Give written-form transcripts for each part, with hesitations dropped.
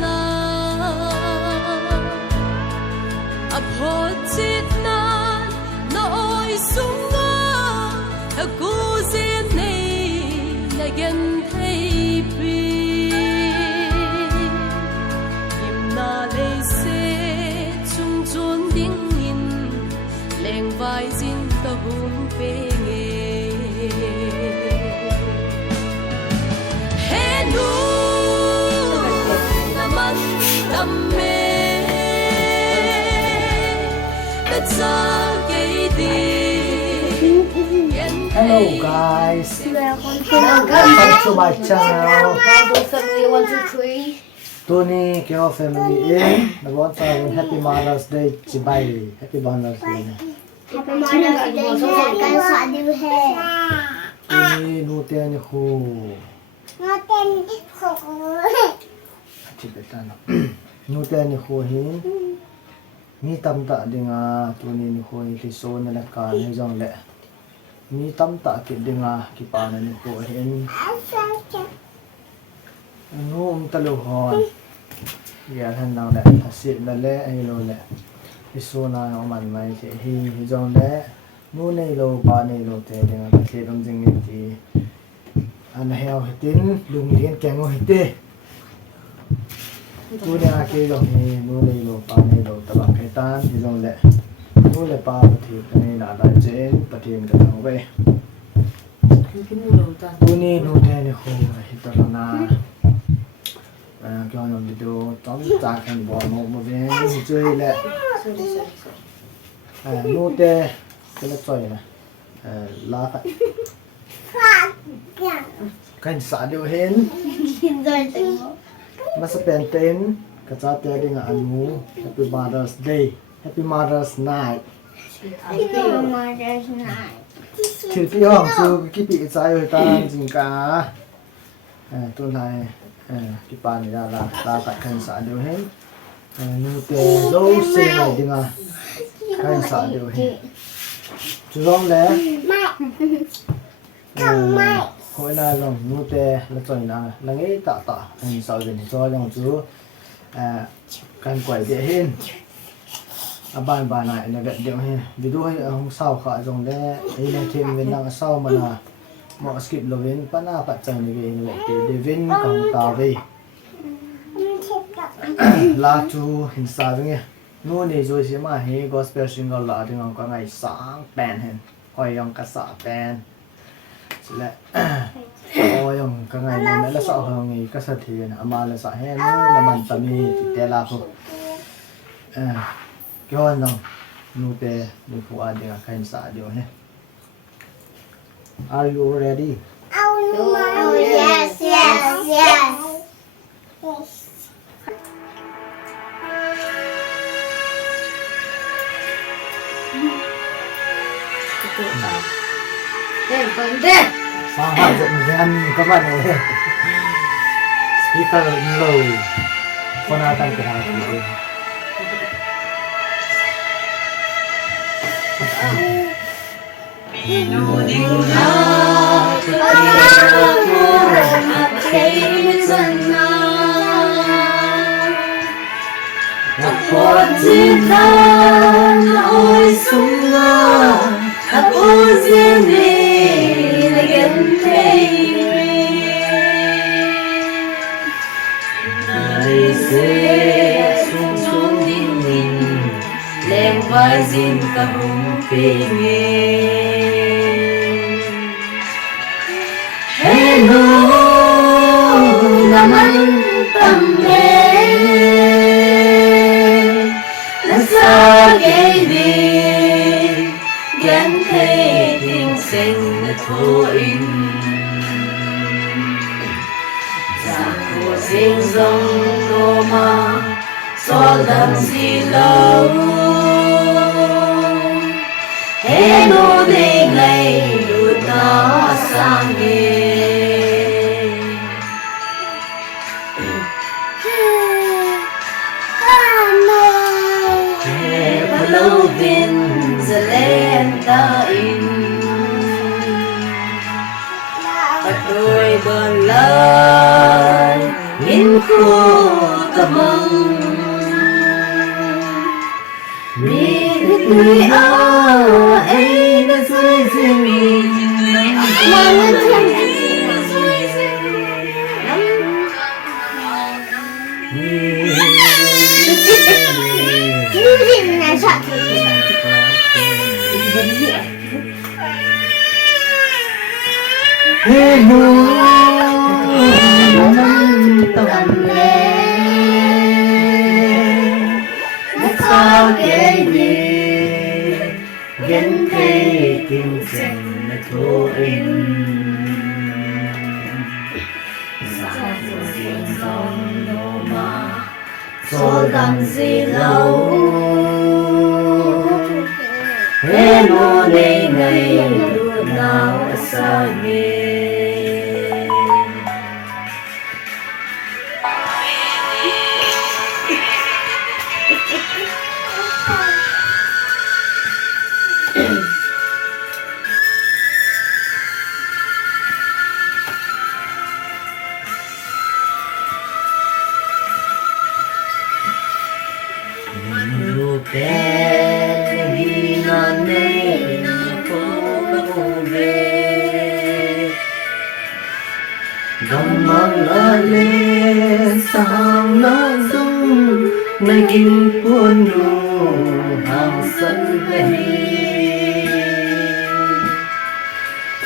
na aphotit na noi sunga aku zin nei lagen thei pi im na le se chung chun ding in leng vai zin ta hum pe nge he nu naman tamme Hello guys, welcome to my channel. Family 1, 2, 3. Tony Kyo family in the one time Happy Mother's Day Chibai. Happy Mother's Day. Happy Mother's Day. Con sợ điều hè. Tony Nuten Hu. Nó tên khổ. Tibetan. Nuten Hu hin. Mi tam ta dinga Tony Hu hi ki so na la ka ni jong le. Mi tam ta ki dinga ki pa na ni ko hin. Nu talu hon. Ya han nang le asit na le ai lo le. Isu na no man mai che hi jong le. Nu nei lo pa nei lo te dinga ka the dom jing ni ti. An heo hitin lung lien keng o hite. Nu ne a ke jong hi nu nei lo pa nei lo ta ba kai tan hi jong le. Nu le pa pa thi nei na la chen pa thi ka nang we. Nu ni nu te ni ho hi ta na. Cho nó video tóm tạc thành bỏ một viên chơi lẹ nô tê cái là chơi này lá phải cảnh xã điều hên mà sẽ bền tên cái cha tê đi ngã ngu Happy Mother's Day Happy Mother's Night Happy Mother's Night. thì cái hòm chú cái bị trái hơi ta dình cả tuần này cái bàn này là tại cảnh xã điều hết như tiền dấu xe này đi mà cảnh xã điều hết chú rong lẽ hồi nay rong nu tê là trời là nghĩ tạ hình sợ gì cho rong chú cảnh quẩy địa hết bàn này là gật điều hết vì đôi hôm sau khỏi rong lẽ ấy này thêm bên đằng sau mà là mọi skip lo vin pana pat chang ni ge le te de vin kong ta ve la chu hin sa ve nu ni jo si ma he gospel single la ding ang ka ngai sang pen hen oi yong ka sa pen le oi yong ka ngai ni la sa ho ngi ka sa thi na ama la sa he nu na man ta mi ti te la ko kyo nong nu te ni fu a ding ka hin sa dio he. Are you ready? Oh, yes, yes, yes. Sao hả giận với anh các bạn này speaker low con nào tăng cái hàng của mình vai zin ka hum pe nge hello naman tamme na sa ge di gan thei ting sen na tho in sa ko sing song no ma so dam si lo hello de ngày đôi ta sang nghe hello vin giờ lên ta in đôi bờ lai in khu người ai đã rơi riêng Mà nó chẳng Như gì mà sợ hello tâm lệ sao kể gì gắn cây kim dành là thô in sao riêng dòng đồ mà cho làm gì lâu hello đây ngày lúc nào sao nghe Nay kinh cuốn nụ hàng sân lây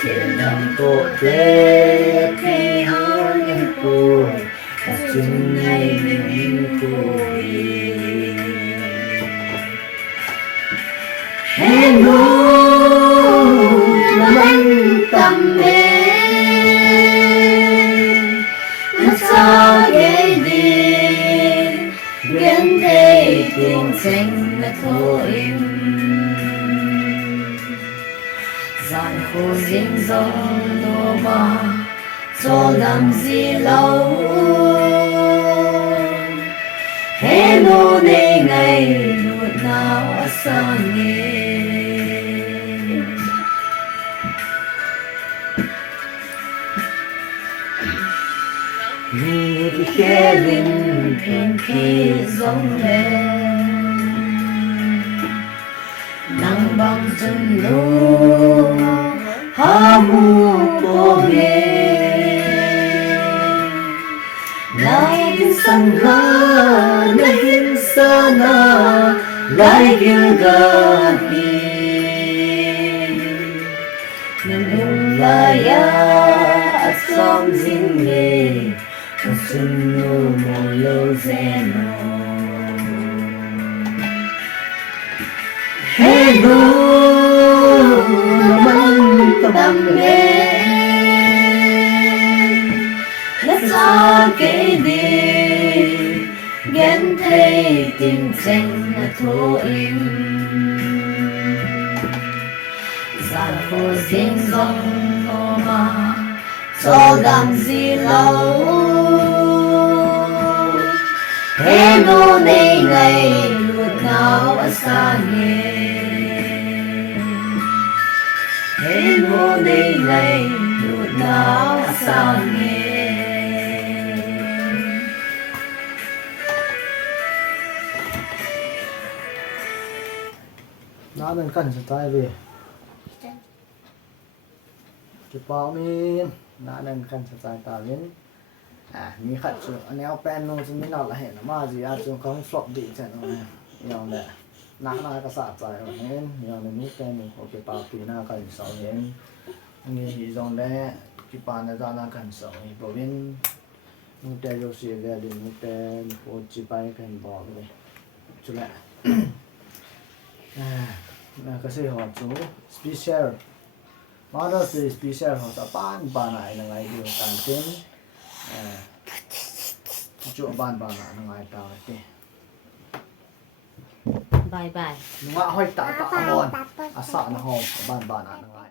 thiện làm tổ tế khi hơn những cô và chừng ngày mình cô hello lắm tâm mê nó sao ghê đi gắn thế tình xanh là thô im gian khổ riêng dòng nô mà cho làm gì lâu hello đây ngày lúc nào sao nghe vì khe linh thêm khi giống lên nắng băng chân lũ hà mu cô về lại đến sân la lại đến sana lại đến gần nên đừng là ya song dinh nghề Hãy hello tâm lệ là sao kể đi gắn thấy tình danh là thô im gian khổ riêng dòng nô mà cho làm gì lâu hello đây ngày lúc nào ở xa nghe hello đây ngày lúc nào ở xa nghe nó bên cạnh sẽ tay về cái bao mình nó bên cạnh sẽ tay ta lênมีขัดส่วนอันนี้เอาแป้นลงจะไม่นอนละเห็นมาสิอาจจะเขาสอบดีจังเลยอย่างแหละนักนายกษัตริย์ใจเห็นอย่างในนี้แป้นโอเคปาปีหน้ากันเสาเห็นนี่ตรงนี้ที่ปานในด้านหน้ากันเสาอีกประเด็นมุกแต่ยกเสียเลยมุกแต่โคจิไปกันบอกเลยจุดละน่าก็ใช่หัวจู special มาดูสิ special หัวจะปานไหนยังไงดูการเต้นchỗ bàn bàn là ngày tao thế bye bye ngã hơi tạ tạ ngon sợ nó hòm bàn bàn là ngày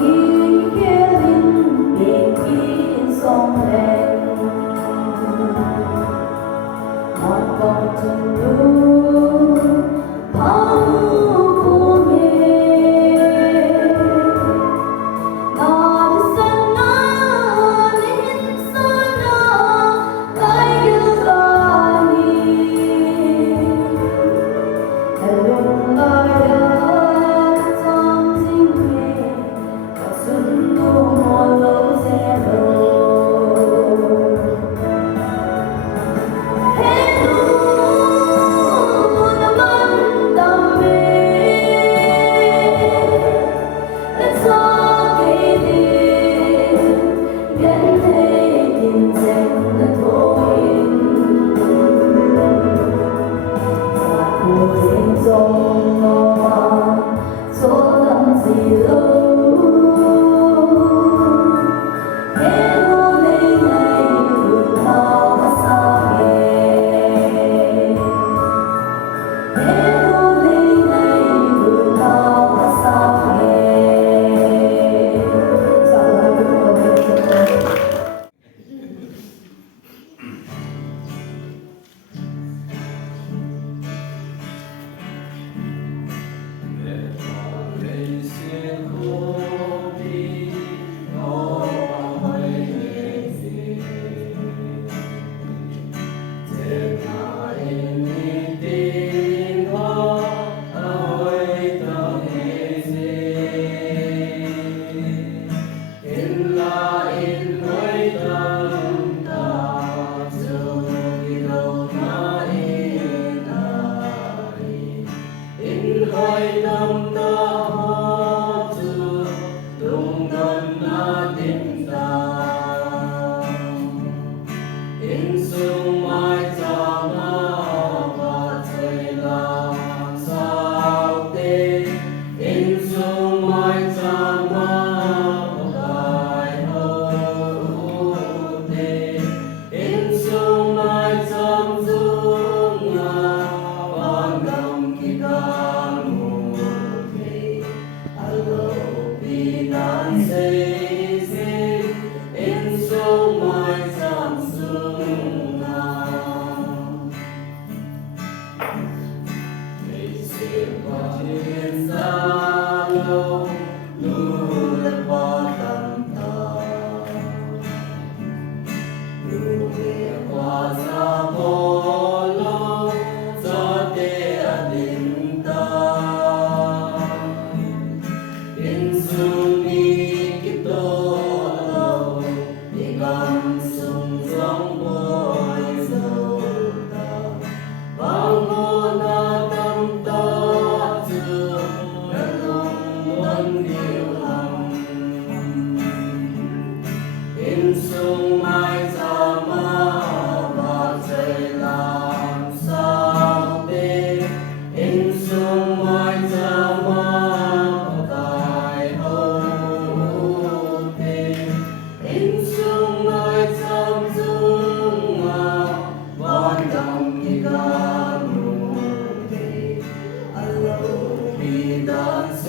You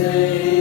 say